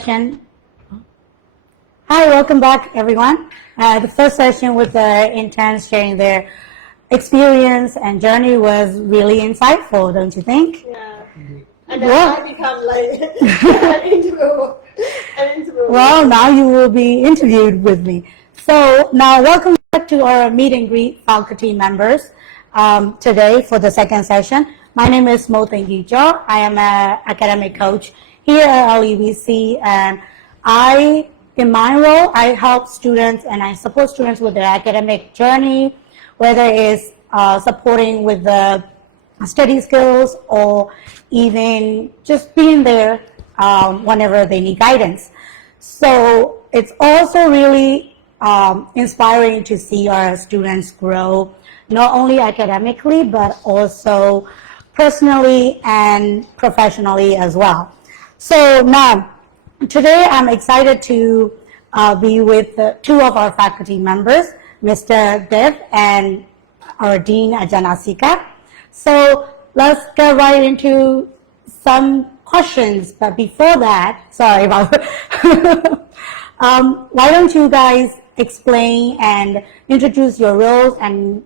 Session. Hi, welcome back, everyone. The first session with the interns sharing their experience and journey was really insightful, don't you think? Yeah. And then I become like an interviewer. Well, now you will be interviewed with me. So now welcome back to our meet and greet faculty members today for the second session. My name is Mo Tengijo. I am an academic coach here at LUBC, and in my role, I help students and I support students with their academic journey, whether it's supporting with the study skills or even just being there whenever they need guidance. So it's also really inspiring to see our students grow, not only academically, but also personally and professionally as well. So now, today I'm excited to be with two of our faculty members, Mr. Dev and our Dean Ajanasika. So let's get right into some questions. But before that, sorry about why don't you guys explain and introduce your roles and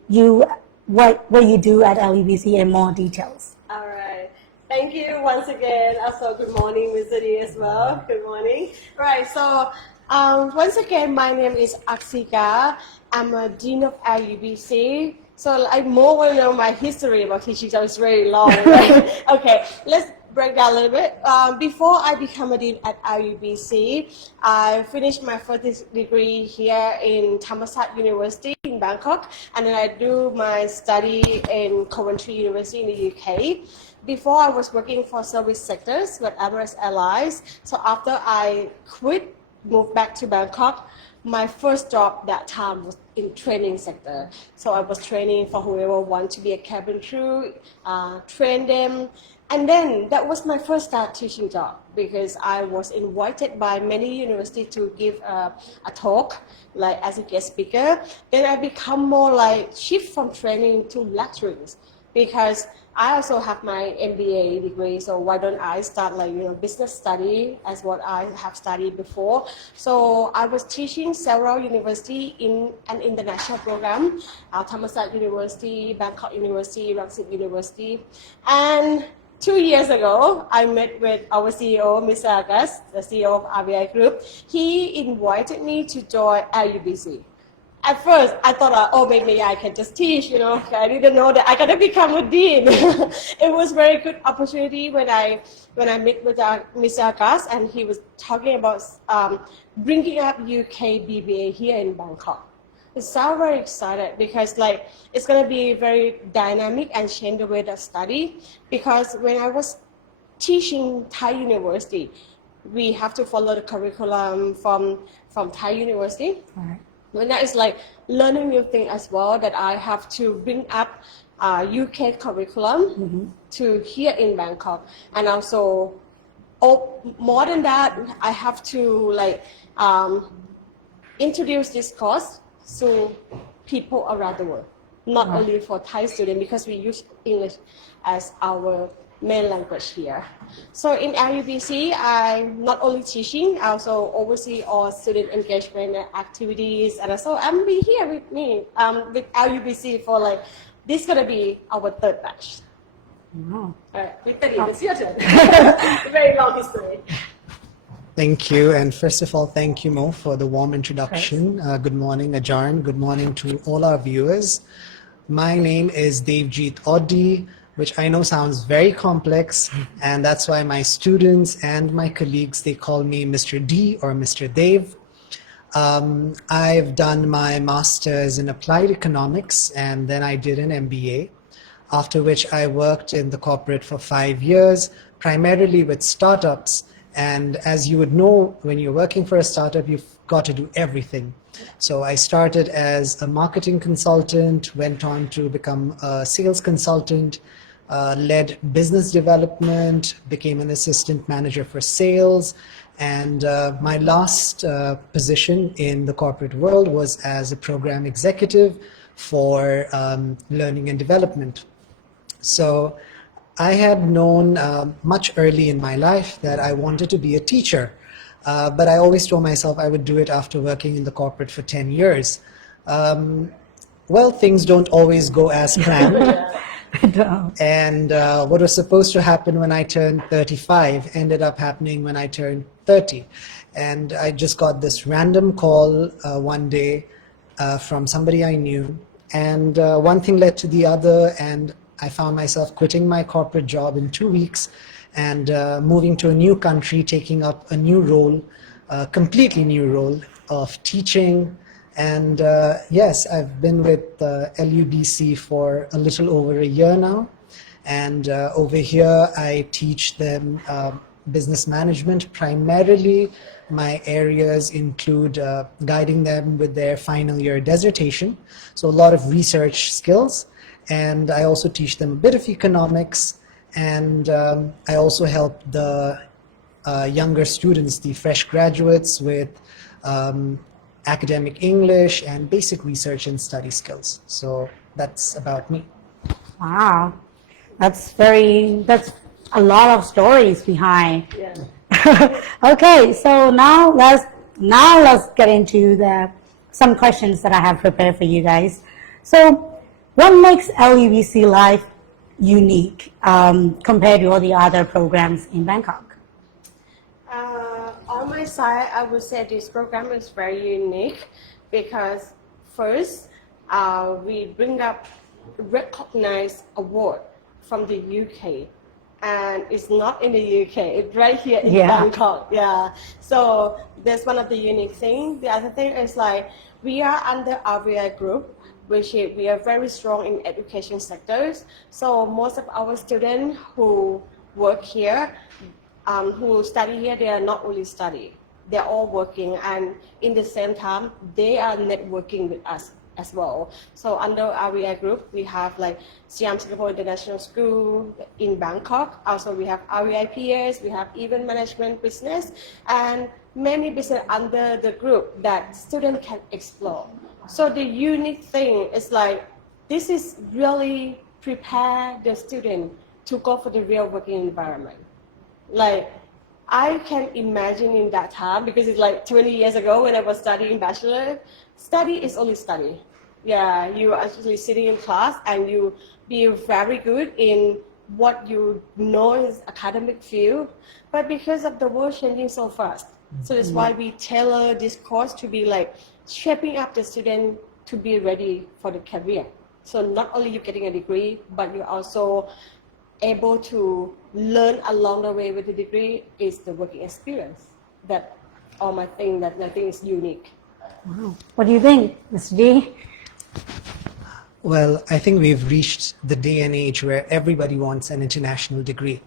what you do at LUBC in more details. All right. Thank you once again. Also, good morning, Mr. D as well. Good morning. Right. So once again, my name is Aksika. I'm a Dean of LUBC. So I more want to know my history about teaching, so it's very long. Right? Okay, let's break down a little bit. Before I become a Dean at LUBC, I finished my first degree here in Thammasat University in Bangkok, and then I do my study in Coventry University in the UK. Before I was working for service sectors with Emirates Airlines. So after I quit, moved back to Bangkok, my first job that time was in training sector. So I was training for whoever want to be a cabin crew, train them. And then that was my first start teaching job because I was invited by many universities to give a talk like as a guest speaker. Then I become more like shift from training to lecturing because I also have my MBA degree, so why don't I start business study as what I have studied before. So I was teaching several universities in an international program, Thammasat University, Bangkok University, Rangsit University. And 2 years ago, I met with our CEO, Mr. Agas, the CEO of RBI Group. He invited me to join LUBC. At first, I thought, oh, maybe I can just teach, I didn't know that I gotta become a dean. It was a very good opportunity when I met with Mr. Akas, and he was talking about bringing up UK BBA here in Bangkok. It sounds very excited because it's gonna be very dynamic and change the way that I study. Because when I was teaching Thai University, we have to follow the curriculum from Thai University. Right. When that is learning new things as well, that I have to bring up UK curriculum to here in Bangkok. And also, more than that, I have to introduce this course to people around the world, not only for Thai students, because we use English as our main language here. So in LUBC, I'm not only teaching, I also oversee all student engagement activities, and so I'm be here with me with LUBC for this is gonna be our third batch. Wow. Victor, it's your turn. Very long history. Thank you, and first of all, thank you, Mo, for the warm introduction. Good morning, Ajarn. Good morning to all our viewers. My name is Devjit Oddi, which I know sounds very complex, and that's why my students and my colleagues, they call me Mr. D or Mr. Dev. I've done my master's in applied economics, and then I did an MBA, after which I worked in the corporate for 5 years, primarily with startups. And as you would know, when you're working for a startup, you've got to do everything. So I started as a marketing consultant, went on to become a sales consultant, led business development, became an assistant manager for sales, and my last position in the corporate world was as a program executive for learning and development. So I had known much early in my life that I wanted to be a teacher. But I always told myself I would do it after working in the corporate for 10 years. Well, things don't always go as planned. And what was supposed to happen when I turned 35 ended up happening when I turned 30. And I just got this random call one day from somebody I knew. And one thing led to the other, and I found myself quitting my corporate job in 2 weeks and moving to a new country, taking up a new role, a completely new role of teaching. And yes, I've been with LUBC for a little over a year now. And over here, I teach them business management. Primarily, my areas include guiding them with their final year dissertation. So a lot of research skills. And I also teach them a bit of economics. And I also help the younger students, the fresh graduates, with academic English and basic research and study skills. So that's about me. Wow, that's a lot of stories behind. Yeah. Okay, so now let's get into some questions that I have prepared for you guys. So, what makes LUBC Life unique compared to all the other programs in Bangkok? On my side, I would say this program is very unique because first, we bring up recognized award from the UK, and it's not in the UK, it's right here in Bangkok. Yeah. So that's one of the unique things. The other thing is like we are under RVI group, which we are very strong in education sectors. So most of our students who work here, who study here, they are not only study, they're all working, and in the same time, they are networking with us as well. So under RVI group, we have like Siam Singapore International School in Bangkok. Also, we have RVI peers, we have event management business, and many business under the group that students can explore. So the unique thing is like, this is really prepare the student to go for the real working environment. Like, I can imagine in that time, because it's like 20 years ago when I was studying bachelor, study is only study. Yeah, you are actually sitting in class and you be very good in what you know is academic field. But because of the world changing so fast, so that's why we tailor this course to be like shaping up the student to be ready for the career. So not only you're getting a degree, but you're also able to learn along the way with the degree is the working experience. That all my thing that I think is unique. Wow. What do you think, Mr. D? Well, I think we've reached the day and age where everybody wants an international degree.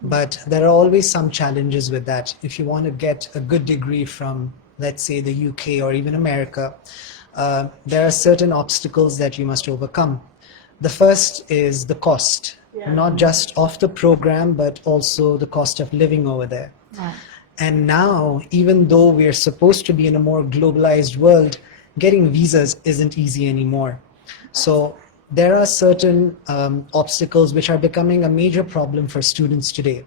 But there are always some challenges with that. If you want to get a good degree from, let's say, the UK or even America, there are certain obstacles that you must overcome. The first is the cost, not just of the program, but also the cost of living over there. Right. And now, even though we're supposed to be in a more globalized world, getting visas isn't easy anymore. So there are certain obstacles which are becoming a major problem for students today.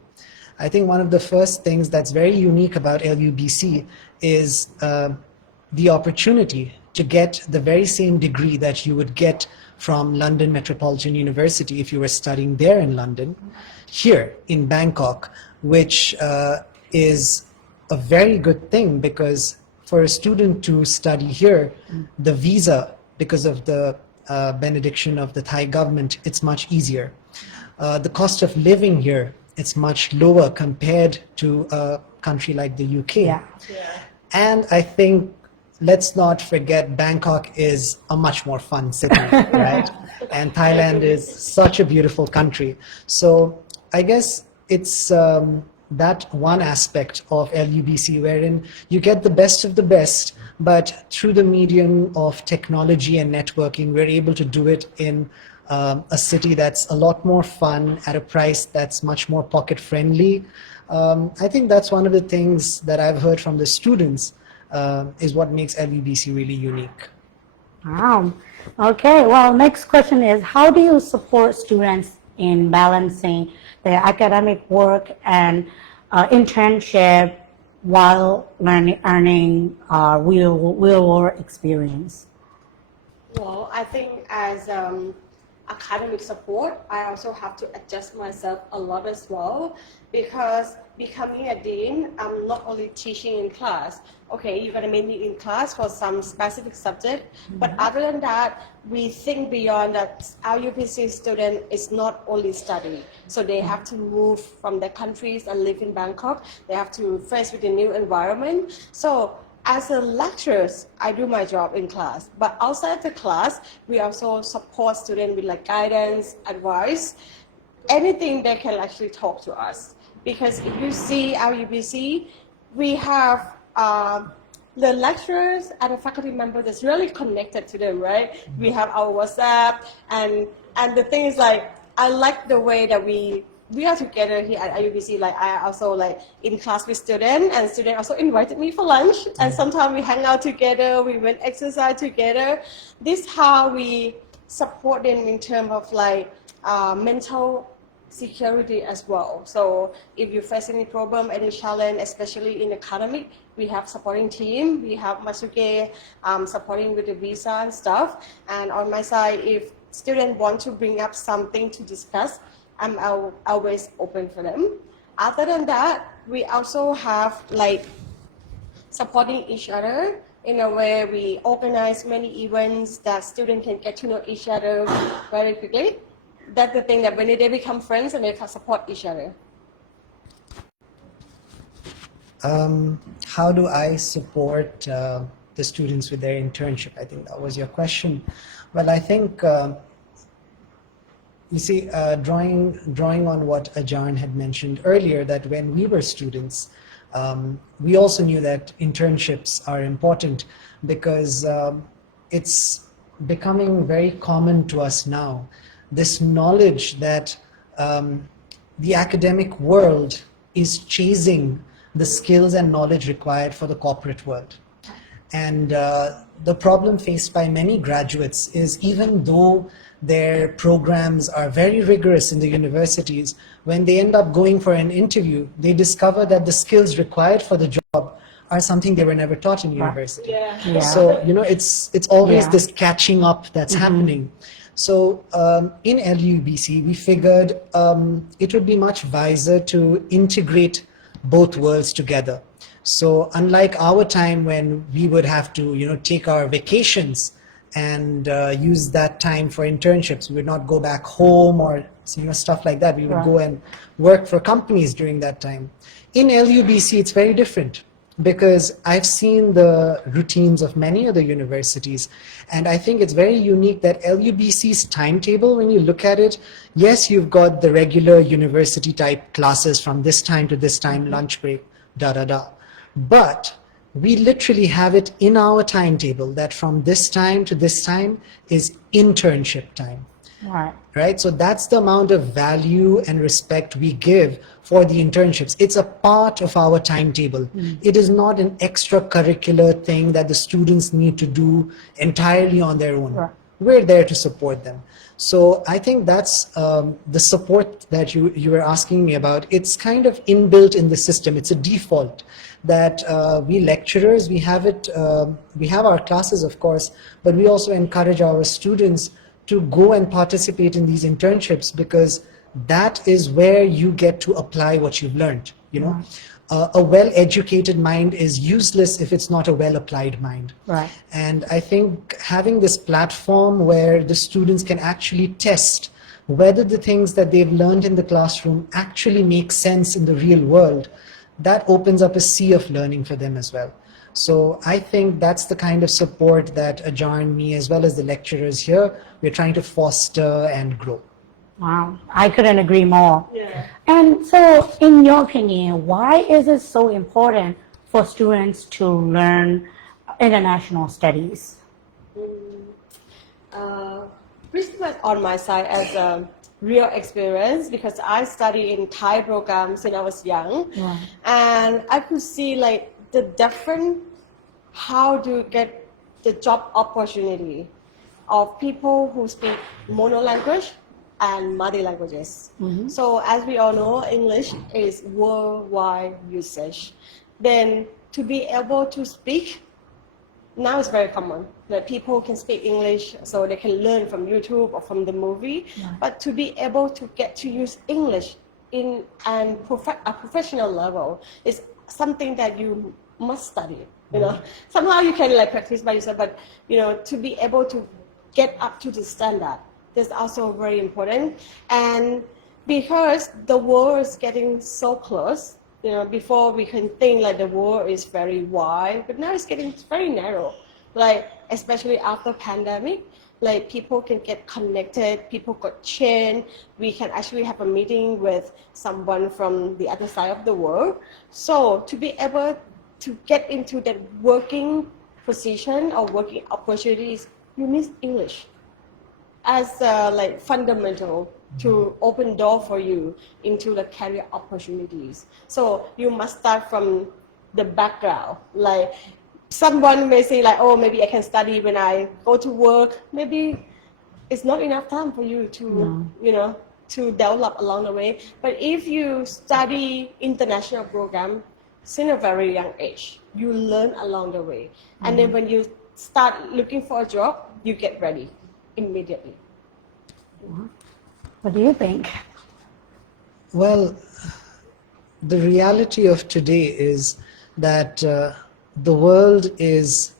I think one of the first things that's very unique about LUBC is the opportunity to get the very same degree that you would get from London Metropolitan University if you were studying there in London, here in Bangkok, which is a very good thing, because for a student to study here, the visa, because of the benediction of the Thai government, it's much easier. The cost of living here, it's much lower compared to a country like the UK. Yeah. And I think, let's not forget, Bangkok is a much more fun city, right? And Thailand is such a beautiful country. So I guess it's that one aspect of LUBC wherein you get the best of the best, but through the medium of technology and networking, we're able to do it in a city that's a lot more fun at a price that's much more pocket friendly. I think that's one of the things that I've heard from the students is what makes LUBC really unique. Wow. Okay, well, next question is, how do you support students in balancing their academic work and internship while earning real world experience? Well, I think as academic support, I also have to adjust myself a lot as well, because becoming a dean, I'm not only teaching in class. Okay, you're going to meet me in class for some specific subject, but other than that, we think beyond that. Our UPC student is not only study, so they have to move from their countries and live in Bangkok. They have to face with a new environment. So as a lecturer, I do my job in class, but outside the class, we also support students with like guidance, advice, anything they can actually talk to us. Because if you see our UBC, we have the lecturers and the faculty member that's really connected to them, right? We have our WhatsApp, and the thing is like, I like the way that we are together here at IUBC. Like I also like in class with students, and students also invited me for lunch, and sometimes we hang out together, we went exercise together. This how we support them in terms of like mental security as well. So if you face any problem, any challenge, especially in academic, we have supporting team. We have Masuke supporting with the visa and stuff. And on my side, if students want to bring up something to discuss, I'm always open for them. Other than that, we also have like supporting each other in a way. We organize many events that students can get to know each other very quickly. That's the thing, that when they become friends and they can support each other. How do I support the students with their internship? I think that was your question. Well, I think, you see, drawing on what Ajarn had mentioned earlier, that when we were students, we also knew that internships are important, because it's becoming very common to us now. This knowledge that the academic world is chasing the skills and knowledge required for the corporate world. And the problem faced by many graduates is, even though their programs are very rigorous in the universities, when they end up going for an interview, they discover that the skills required for the job are something they were never taught in university. Yeah. So, you know, it's always Yeah. this catching up that's happening. So in LUBC, we figured it would be much wiser to integrate both worlds together. So unlike our time when we would have to, you know, take our vacations and use that time for internships, we would not go back home or, you know, stuff like that. We would go and work for companies during that time. In LUBC, it's very different, because I've seen the routines of many other universities, and I think it's very unique that LUBC's timetable, when you look at it, yes, you've got the regular university type classes from this time to this time, lunch break, but we literally have it in our timetable that from this time to this time is internship time. Right? So that's the amount of value and respect we give for the internships. It's a part of our timetable. It is not an extracurricular thing that the students need to do entirely on their own. We're there to support them. So I think that's the support that you were asking me about. It's kind of inbuilt in the system. It's a default that we lecturers, we have it, we have our classes, of course, but we also encourage our students to go and participate in these internships, because that is where you get to apply what you've learned. You know, a well-educated mind is useless if it's not a well-applied mind. And I think having this platform where the students can actually test whether the things that they've learned in the classroom actually make sense in the real world, that opens up a sea of learning for them as well. So I think that's the kind of support that Ajarn, me, as well as the lecturers here, we're trying to foster and grow. Wow, I couldn't agree more. Yeah. And so, in your opinion, why is it so important for students to learn international studies? Pretty much on my side as a real experience, because I studied in Thai programs when I was young, and I could see like the different how to get the job opportunity of people who speak mono language and multi languages. So as we all know, English is worldwide usage, then to be able to speak, now it's very common that people can speak English, so they can learn from YouTube or from the movie. But to be able to get to use English in a professional level is something that you must study. You know, somehow you can like practice by yourself, but you know, to be able to get up to the standard is also very important. And because the world is getting so close, you know, before we can think like the world is very wide, but now it's getting very narrow. Like especially after pandemic, like people can get connected, people got changed. We can actually have a meeting with someone from the other side of the world. So to be able to get into that working position or working opportunities, you need English as like fundamental to open door for you into the career opportunities. So you must start from the background. Like someone may say like, oh, maybe I can study when I go to work. Maybe it's not enough time for you to, you know, to develop along the way. But if you study international program since a very young age, you learn along the way. And then when you start looking for a job, you get ready immediately. What do you think? Well, the reality of today is that the world is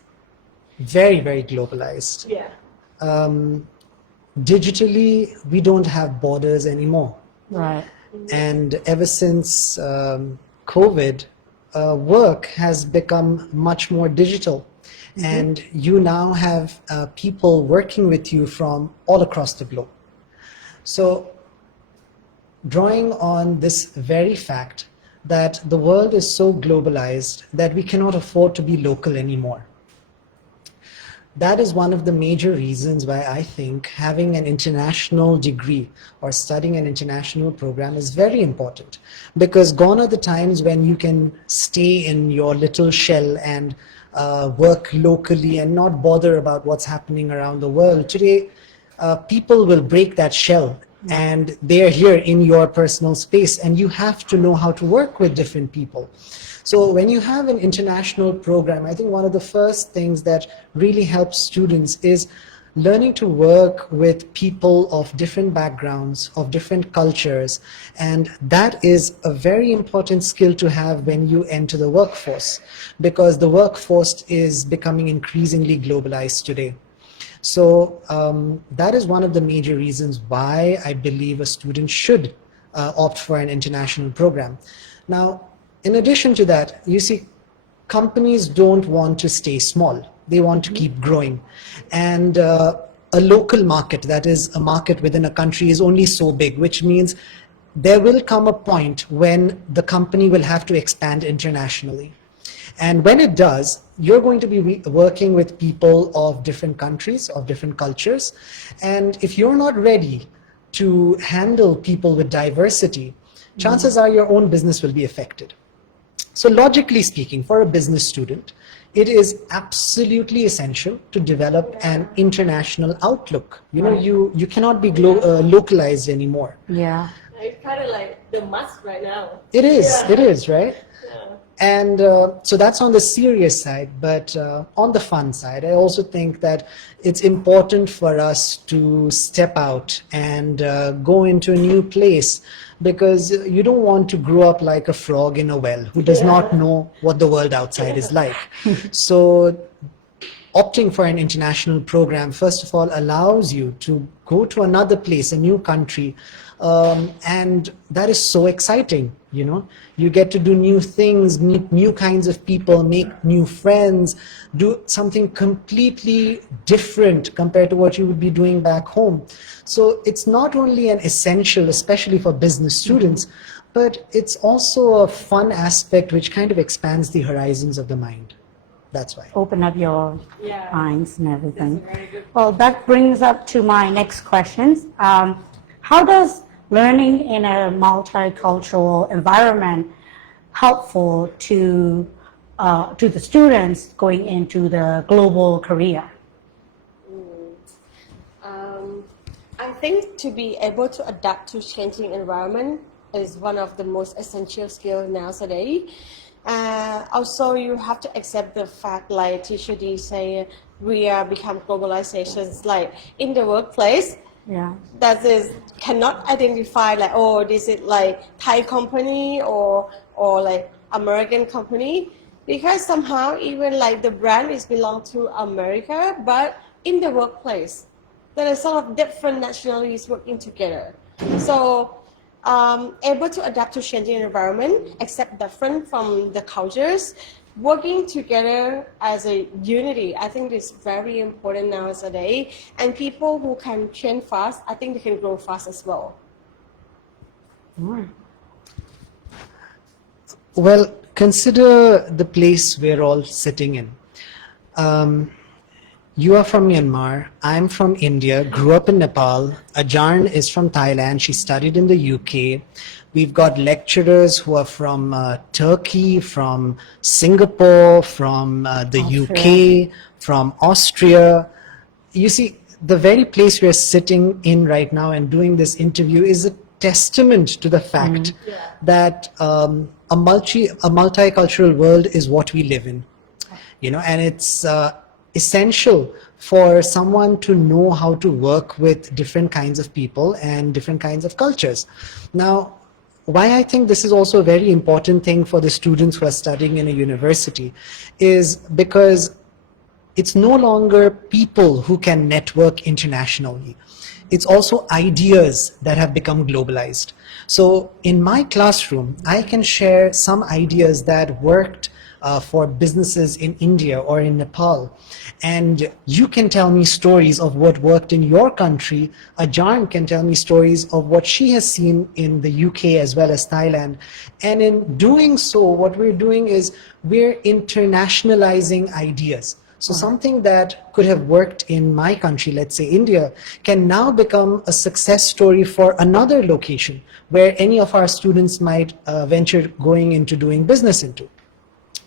very, very globalized. Yeah. Digitally, we don't have borders anymore. Right. And ever since COVID, work has become much more digital. And you now have people working with you from all across the globe. So, drawing on this very fact that the world is so globalized that we cannot afford to be local anymore. That is one of the major reasons why I think having an international degree or studying an international program is very important. Because gone are the times when you can stay in your little shell and work locally and not bother about what's happening around the world. Today, people will break that shell and they are here in your personal space, and you have to know how to work with different people. So when you have an international program, I think one of the first things that really helps students is learning to work with people of different backgrounds, of different cultures, and that is a very important skill to have when you enter the workforce, because the workforce is becoming increasingly globalized today. So that is one of the major reasons why I believe a student should opt for an international program. Now, in addition to that, you see, companies don't want to stay small. They want to keep growing. And a local market, that is a market within a country, is only so big, which means there will come a point when the company will have to expand internationally. And when it does, you're going to be working with people of different countries, of different cultures. And if you're not ready to handle people with diversity, chances are your own business will be affected. So logically speaking, for a business student, it is absolutely essential to develop an international outlook. You know, you cannot be localized anymore. Yeah. It's kind of like the must right now. It is, right? Yeah. And so that's on the serious side, but on the fun side, I also think that it's important for us to step out and go into a new place, because you don't want to grow up like a frog in a well who does not know what the world outside is like. So opting for an international program, first of all, allows you to go to another place, a new country, and that is so exciting. You know, you get to do new things, meet new kinds of people, make new friends, do something completely different compared to what you would be doing back home. So it's not only an essential, especially for business students, but it's also a fun aspect which kind of expands the horizons of the mind. That's why. Open up your Yeah. minds and everything. That's a very good Well, that brings up to my next questions. How does learning in a multicultural environment helpful to the students going into the global career? I think to be able to adapt to changing environment is one of the most essential skills nowadays. Also, you have to accept the fact, like teacher D say, we are become globalizations. Like in the workplace, Yeah. that is cannot identify like, oh, this is like Thai company or like American company, because somehow even like the brand is belong to America, but in the workplace there are sort of different nationalities working together. So able to adapt to changing environment, accept different from the cultures, working together as a unity. I think is very important nowadays. And people who can change fast, I think they can grow fast as well. Well, consider the place we're all sitting in. You are from Myanmar, I'm from India, grew up in Nepal. Ajarn is from Thailand, she studied in the UK. We've got lecturers who are from Turkey, from Singapore, from the UK, from Austria. You see, the very place we're sitting in right now and doing this interview is a testament to the fact that a multicultural world is what we live in. You know, and it's essential for someone to know how to work with different kinds of people and different kinds of cultures. Now, why I think this is also a very important thing for the students who are studying in a university is because it's no longer people who can network internationally. It's also ideas that have become globalized. So in my classroom, I can share some ideas that worked for businesses in India or in Nepal. And you can tell me stories of what worked in your country. Ajarn can tell me stories of what she has seen in the UK as well as Thailand. And in doing so, what we're doing is we're internationalizing ideas. So something that could have worked in my country, let's say India, can now become a success story for another location where any of our students might venture going into doing business into.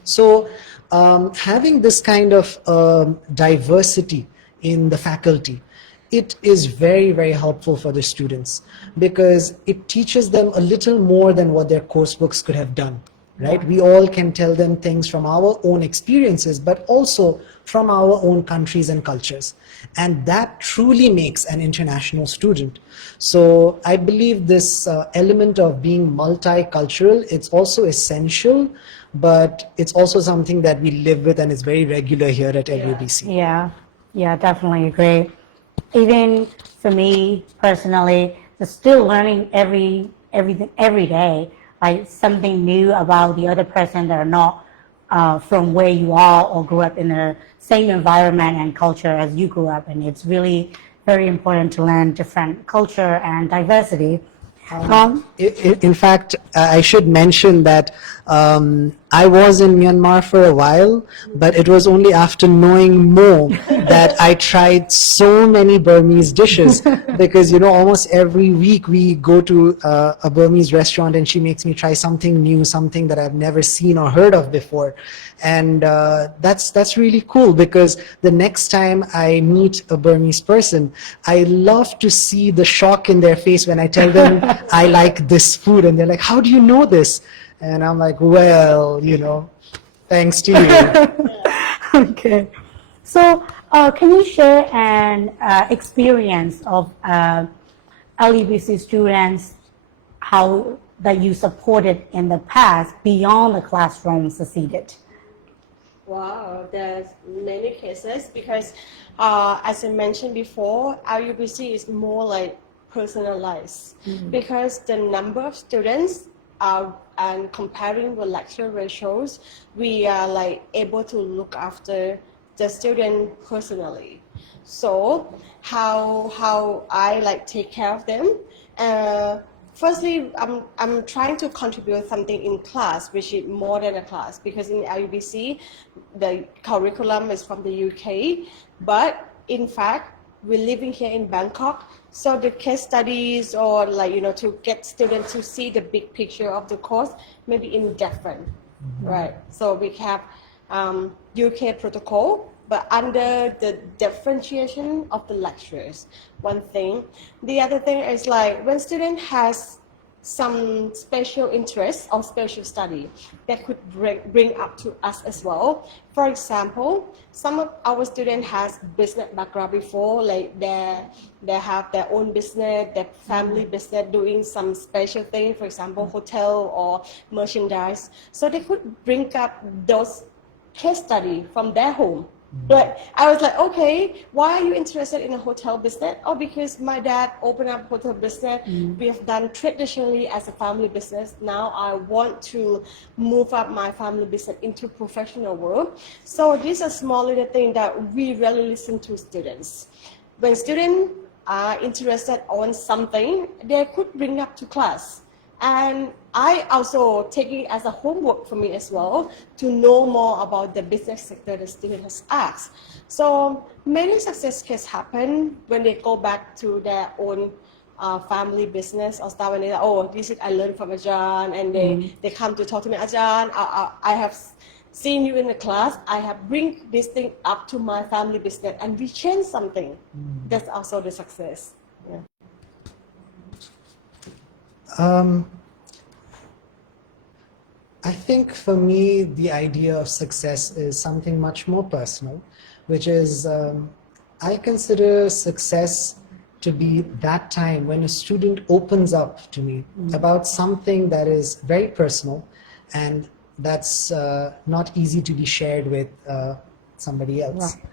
So having this kind of diversity in the faculty, it is very, very helpful for the students because it teaches them a little more than what their course books could have done. Right? We all can tell them things from our own experiences, but also from our own countries and cultures. And that truly makes an international student. So I believe this element of being multicultural, it's also essential, but it's also something that we live with and is very regular here at LUBC. Yeah, definitely agree. Even for me personally, just still learning everything every day, like something new about the other person that are not from where you are or grew up in the same environment and culture as you grew up. And it's really very important to learn different culture and diversity. In fact, I should mention that I was in Myanmar for a while, but it was only after knowing more that I tried so many Burmese dishes because, you know, almost every week we go to a Burmese restaurant and she makes me try something new, something that I've never seen or heard of before. And that's really cool because the next time I meet a Burmese person, I love to see the shock in their face when I tell them I like this food and they're like, how do you know this? And I'm like, well, you know, thanks to you. Okay. So can you share an experience of LUBC students, how that you supported in the past beyond the classroom succeeded? Wow, there's many cases because as I mentioned before, LUBC is more like personalized because the number of students and comparing the lecture ratios, we are like able to look after the student personally. So how I like take care of them. Firstly, I'm trying to contribute something in class, which is more than a class, because in LUBC, the curriculum is from the UK, but in fact, we're living here in Bangkok, so the case studies or like, you know, to get students to see the big picture of the course, maybe in different, right? So we have UK protocol, but under the differentiation of the lectures, one thing. The other thing is like when student has some special interest or special study that could bring up to us as well. For example, some of our students has business background before, like they have their own business, their family business doing some special thing, for example, hotel or merchandise. So they could bring up those case study from their home. But I was like, okay, why are you interested in a hotel business? Oh, because my dad opened up hotel business. We have done traditionally as a family business. Now I want to move up my family business into professional world. So these are small little things that we really listen to students. When students are interested on something, they could bring up to class. And I also take it as a homework for me as well to know more about the business sector the student has asked. So many success cases happen when they go back to their own family business or stuff, and they oh, this is I learned from Ajahn, and they come to talk to me, Ajahn, I have seen you in the class, I have bring this thing up to my family business and we change something. That's also the success. Yeah. I think for me, the idea of success is something much more personal, which is I consider success to be that time when a student opens up to me about something that is very personal and that's not easy to be shared with somebody else. Right.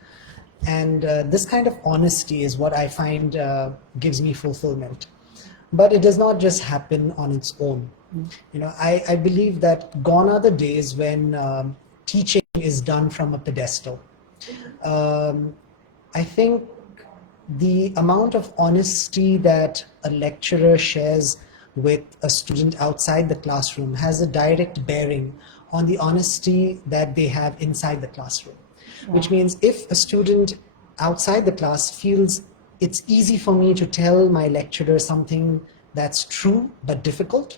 And this kind of honesty is what I find gives me fulfillment. But it does not just happen on its own. You know, I believe that gone are the days when teaching is done from a pedestal. I think the amount of honesty that a lecturer shares with a student outside the classroom has a direct bearing on the honesty that they have inside the classroom. Which means if a student outside the class feels it's easy for me to tell my lecturer something that's true but difficult,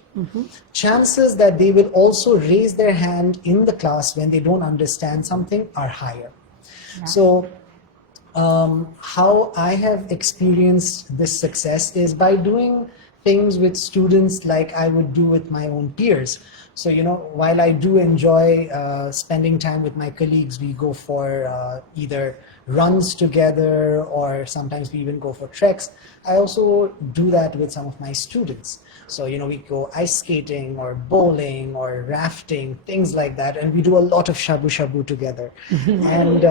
chances that they will also raise their hand in the class when they don't understand something are higher. So how I have experienced this success is by doing things with students like I would do with my own peers. So, you know, while I do enjoy spending time with my colleagues, we go for either runs together or sometimes we even go for treks. I also do that with some of my students. So, you know, we go ice skating or bowling or rafting, things like that. And we do a lot of shabu shabu together. And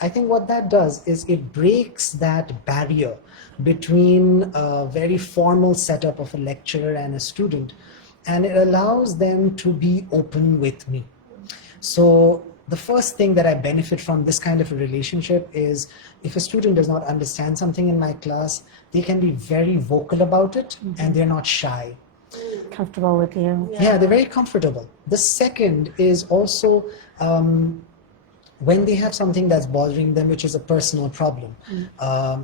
I think what that does is it breaks that barrier between a very formal setup of a lecturer and a student. And it allows them to be open with me. So the first thing that I benefit from this kind of a relationship is if a student does not understand something in my class, they can be very vocal about it and they're not shy. Comfortable with you. Yeah, they're very comfortable. The second is also when they have something that's bothering them, which is a personal problem.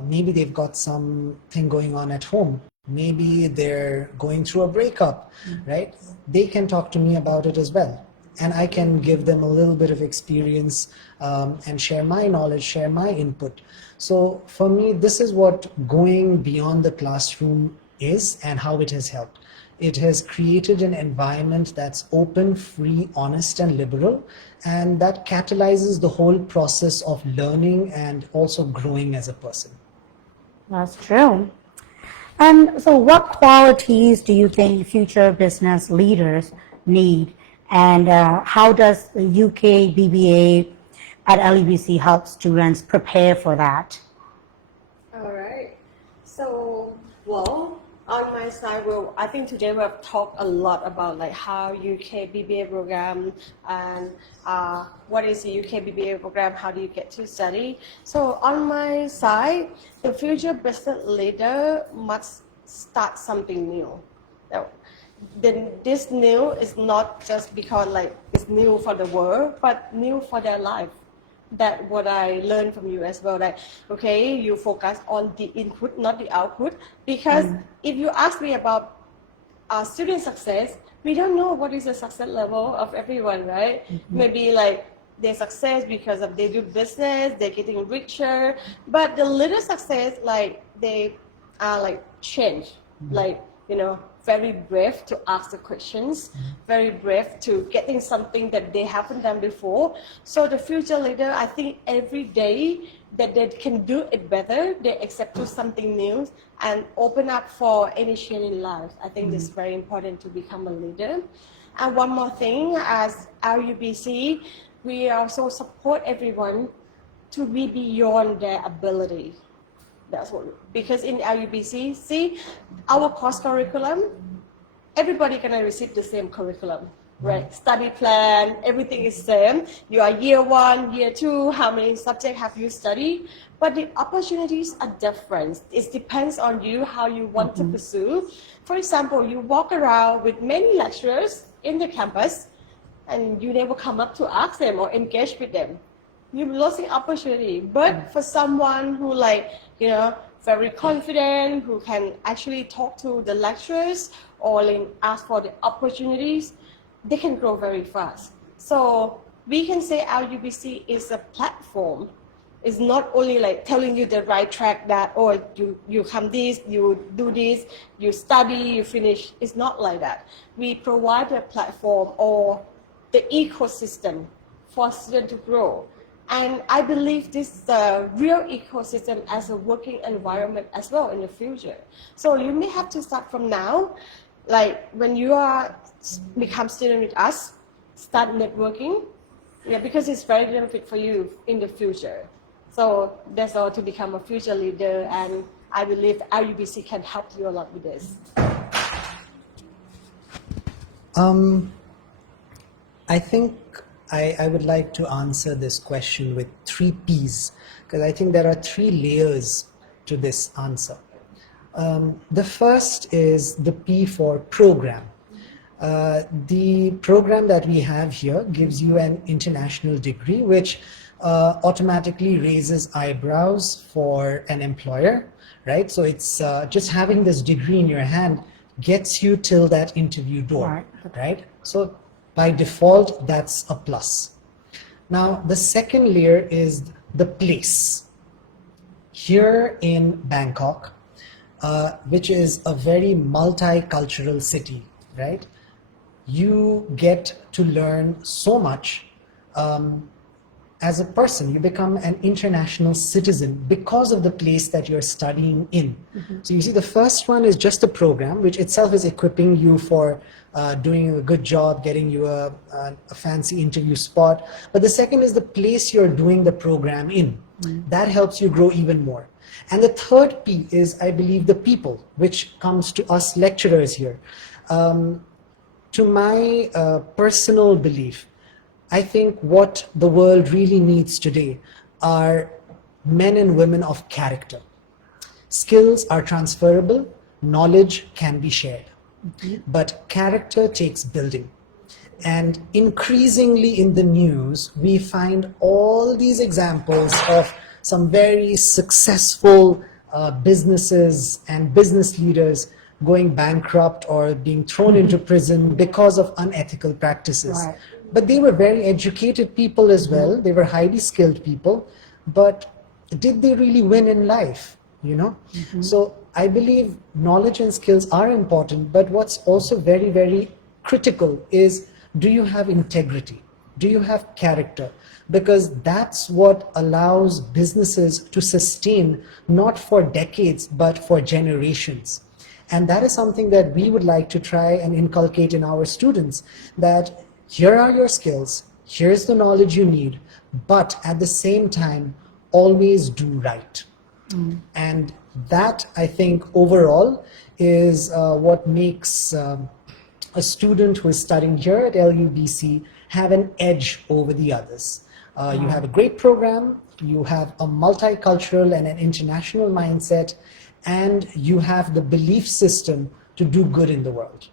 Maybe they've got something going on at home. Maybe they're going through a breakup, right? They can talk to me about it as well. And I can give them a little bit of experience and share my knowledge, share my input. So for me, this is what going beyond the classroom is and how it has helped. It has created an environment that's open, free, honest, and liberal, and that catalyzes the whole process of learning and also growing as a person. That's true. And so what qualities do you think future business leaders need? And how does the UK BBA at LUBC help students prepare for that? All right. So, well, on my side, well, I think today we have talked a lot about like how UK BBA program and what is the UK BBA program, how do you get to study. So on my side, the future business leader must start something new. Now, then this new is not just because like it's new for the world, but new for their life. That what I learned from you as well, that okay, you focus on the input, not the output, because if you ask me about student success, we don't know what is the success level of everyone, right? Maybe like their success because of they do business, they're getting richer, but the little success, like they are like change, like, you know, very brave to ask the questions, very brave to getting something that they haven't done before. So the future leader, I think every day that they can do it better, they accept to something new and open up for any change in life. I think this is very important to become a leader. And one more thing, as LUBC, we also support everyone to be beyond their ability. That's what, because in LUBC, see, our course curriculum, everybody gonna receive the same curriculum, right? Study plan, everything is same. You are year 1, year 2, how many subjects have you studied? But the opportunities are different. It depends on you, how you want to pursue. For example, you walk around with many lecturers in the campus, and you never come up to ask them or engage with them. You're losing opportunity. But for someone who very confident, who can actually talk to the lecturers or ask for the opportunities, they can grow very fast. So we can say LUBC is a platform. It's not only telling you the right track that, oh, you come this, you do this, you study, you finish. It's not like that. We provide a platform or the ecosystem for students to grow. And I believe this is a real ecosystem as a working environment as well in the future. So you may have to start from now, when you become student with us, start networking, because it's very benefit for you in the future. So that's all to become a future leader, and I believe LUBC can help you a lot with this. I think I would like to answer this question with 3 P's, because I think there are 3 layers to this answer. The first is the P for program. The program that we have here gives you an international degree, which automatically raises eyebrows for an employer, right? So it's just having this degree in your hand gets you till that interview door, right? So by default, that's a plus. Now, the second layer is the place. Here in Bangkok, which is a very multicultural city, right? You get to learn so much as a person. You become an international citizen because of the place that you're studying in. So you see, the first one is just a program, which itself is equipping you for doing a good job, getting you a fancy interview spot. But the second is the place you're doing the program in. That helps you grow even more. And the third P is, I believe, the people, which comes to us lecturers here. To my personal belief, I think what the world really needs today are men and women of character. Skills are transferable, knowledge can be shared, but character takes building. And increasingly in the news, we find all these examples of some very successful businesses and business leaders going bankrupt or being thrown into prison because of unethical practices. Right. But they were very educated people as well. They were highly skilled people. But did they really win in life? So I believe knowledge and skills are important, but what's also very, very critical is, do you have integrity? Do you have character? Because that's what allows businesses to sustain, not for decades, but for generations. And that is something that we would like to try and inculcate in our students, that here are your skills, here's the knowledge you need, but at the same time, always do right. And that, I think, overall is what makes a student who is studying here at LUBC have an edge over the others. You have a great program, you have a multicultural and an international mindset, and you have the belief system to do good in the world.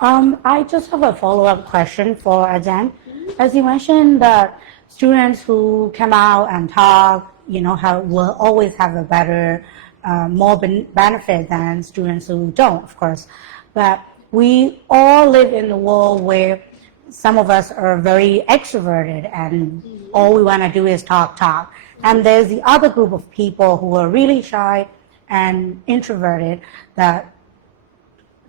I just have a follow-up question for Ajahn. As you mentioned, that students who come out and talk, will always have a better, more benefit than students who don't, of course. But we all live in a world where some of us are very extroverted and all we want to do is talk. And there's the other group of people who are really shy and introverted that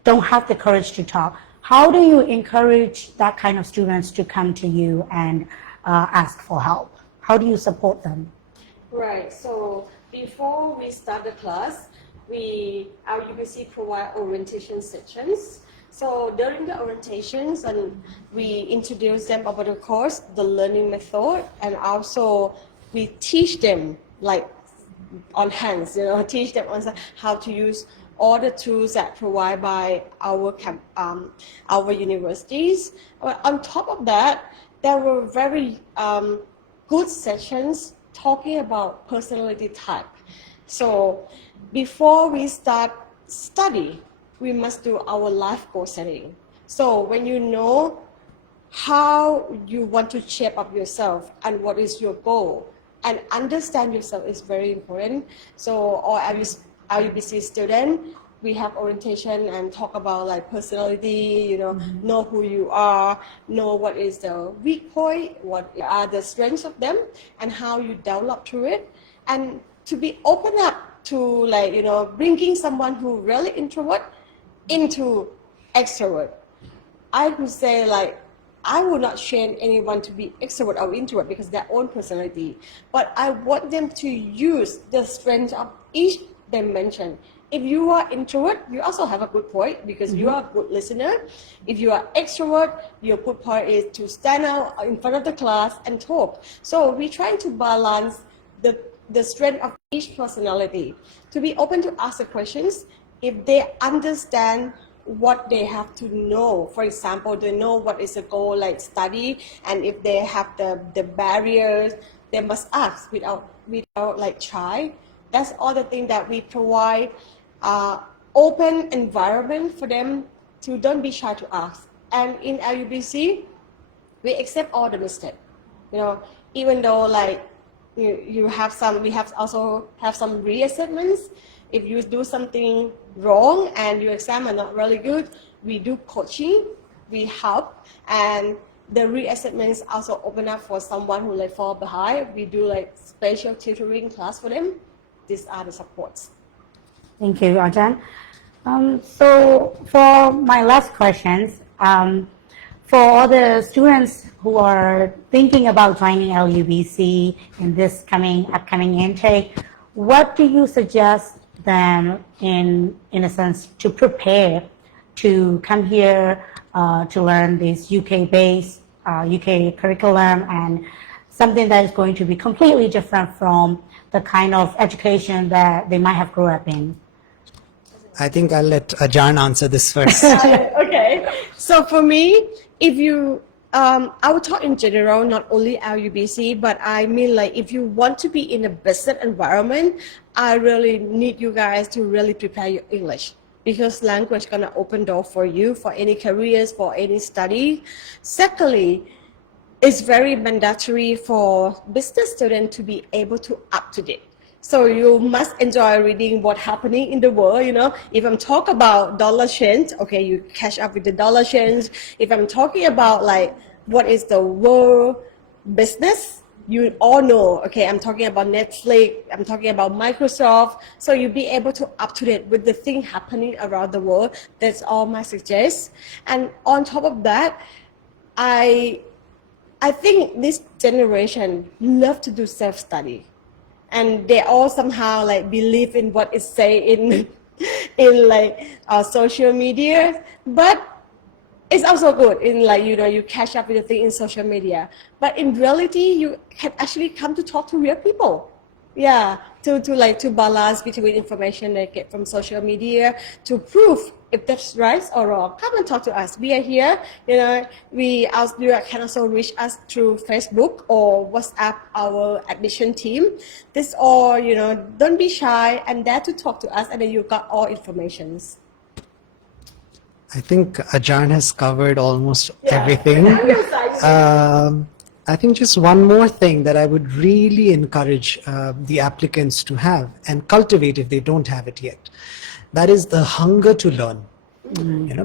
don't have the courage to talk. How do you encourage that kind of students to come to you and ask for help? How do you support them? Right. So before we start the class, our UBC provide orientation sessions. So during the orientations, and we introduce them about the course, the learning method, and also we teach them like on hands, teach them on how to use all the tools that provide by our universities. On top of that, there were very good sessions talking about personality type. So before we start study, we must do our life goal setting. So when you know how you want to shape up yourself and what is your goal, and understand yourself is very important. So all LUBC student, we have orientation and talk about like personality, know who you are, know what is the weak point, what are the strengths of them, and how you develop through it, and to be open up to bringing someone who really introvert into extrovert. I would say I would not shame anyone to be extrovert or introvert because their own personality, but I want them to use the strength of each dimension. If you are introvert, you also have a good point because you are a good listener. If you are extrovert, your good point is to stand out in front of the class and talk. So we're trying to balance the strength of each personality, to be open to ask the questions if they understand what they have to know. For example, they know what is the goal, like study, and if they have the barriers, they must ask without try. That's all the thing that we provide, open environment for them to don't be shy to ask. And in LUBC, we accept all the mistakes. Even though we also have some reassessments. If you do something wrong and your exam are not really good, we do coaching, we help, and the reassessments also open up for someone who fall behind. We do special tutoring class for them. These are the supports. Thank you, Ajahn. So for my last questions, for all the students who are thinking about joining LUBC in this upcoming intake, what do you suggest them in a sense to prepare to come here to learn this UK-based UK curriculum and something that is going to be completely different from the kind of education that they might have grew up in? I think I'll let Ajahn answer this first. Okay. So for me, if you, I would talk in general, not only LUBC, but I mean if you want to be in a business environment, I really need you guys to really prepare your English, because language gonna open door for you for any careers, for any study. Secondly, it's very mandatory for business students to be able to up to date. So you must enjoy reading what's happening in the world. If I'm talking about dollar change, okay, you catch up with the dollar change. If I'm talking about what is the world business, you all know, okay, I'm talking about Netflix, I'm talking about Microsoft. So you'll be able to up to date with the thing happening around the world. That's all my suggestion. And on top of that, I think this generation love to do self-study. And they all somehow believe in what is said in social media, but it's also good in you catch up with the thing in social media. But in reality, you can actually come to talk to real people. Yeah, to balance between information they get from social media to prove if that's right or wrong. Come and talk to us. We are here. You can also reach us through Facebook or WhatsApp our admission team. This all, don't be shy and dare to talk to us, and then you got all informations. I think Ajahn has covered almost everything. I think just one more thing that I would really encourage the applicants to have and cultivate if they don't have it yet. That is the hunger to learn.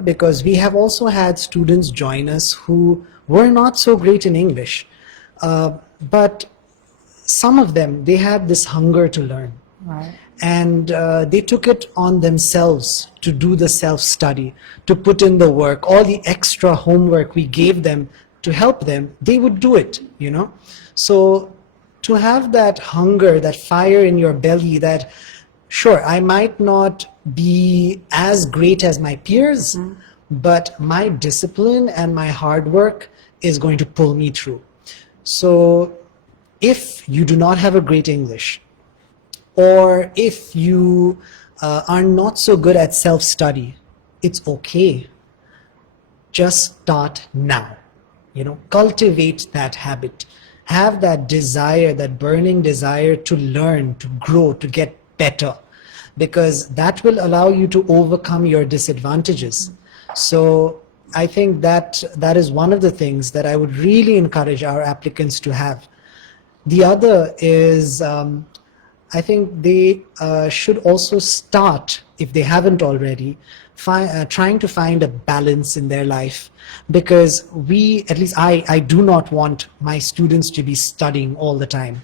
Because we have also had students join us who were not so great in English, but some of them, they had this hunger to learn. Right. And they took it on themselves to do the self-study, to put in the work, all the extra homework we gave them to help them, they would do it, you know. So to have that hunger, that fire in your belly, that sure, I might not be as great as my peers, but my discipline and my hard work is going to pull me through. So if you do not have a great English, or if you are not so good at self-study, it's okay. Just start now. You know, cultivate that habit. Have that desire, that burning desire to learn, to grow, to get better, because that will allow you to overcome your disadvantages. So I think that is one of the things that I would really encourage our applicants to have. The other is, I think they should also start, if they haven't already, trying to find a balance in their life, because at least I do not want my students to be studying all the time.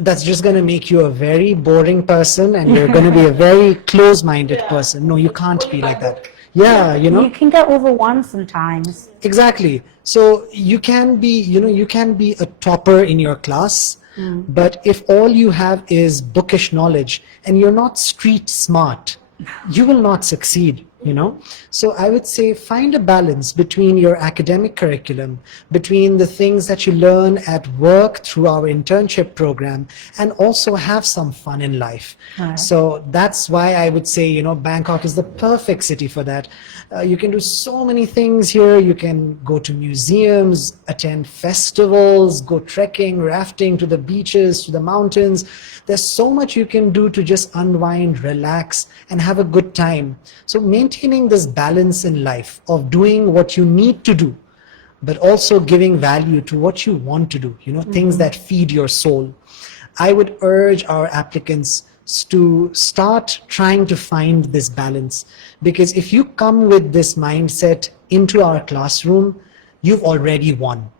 That's just going to make you a very boring person, and you're going to be a very close-minded person. No, you can't be like that. Yeah, you know. You can get overwhelmed sometimes. Exactly. So you can be, you can be a topper in your class, but if all you have is bookish knowledge and you're not street smart, you will not succeed, you know. So I would say find a balance between your academic curriculum, between the things that you learn at work through our internship program, and also have some fun in life. So that's why I would say, you know, Bangkok is the perfect city for that. You can do so many things here. You can go to museums, attend festivals, go trekking, rafting, to the beaches, to the mountains. There's so much you can do to just unwind, relax, and have a good time. So maintaining this balance in life of doing what you need to do, but also giving value to what you want to do, you know, things that feed your soul. I would urge our applicants to start trying to find this balance, because if you come with this mindset into our classroom, you've already won,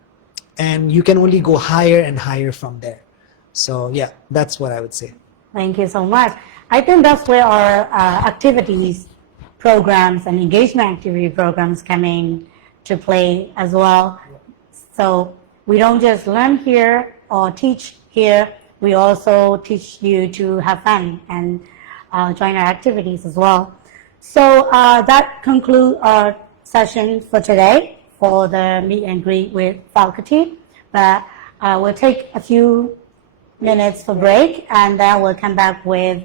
and you can only go higher and higher from there. So yeah, that's what I would say. Thank you so much. I think that's where our activities programs and engagement activity programs come in to play as well. So we don't just learn here or teach here, we also teach you to have fun and join our activities as well. So that concludes our session for today for the meet and greet with faculty. But we'll take a few minutes for break, and then we'll come back with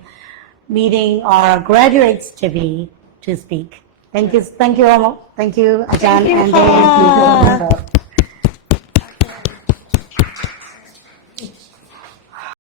meeting our graduates to speak. Thank you all. Thank you, Ajahn and Dave.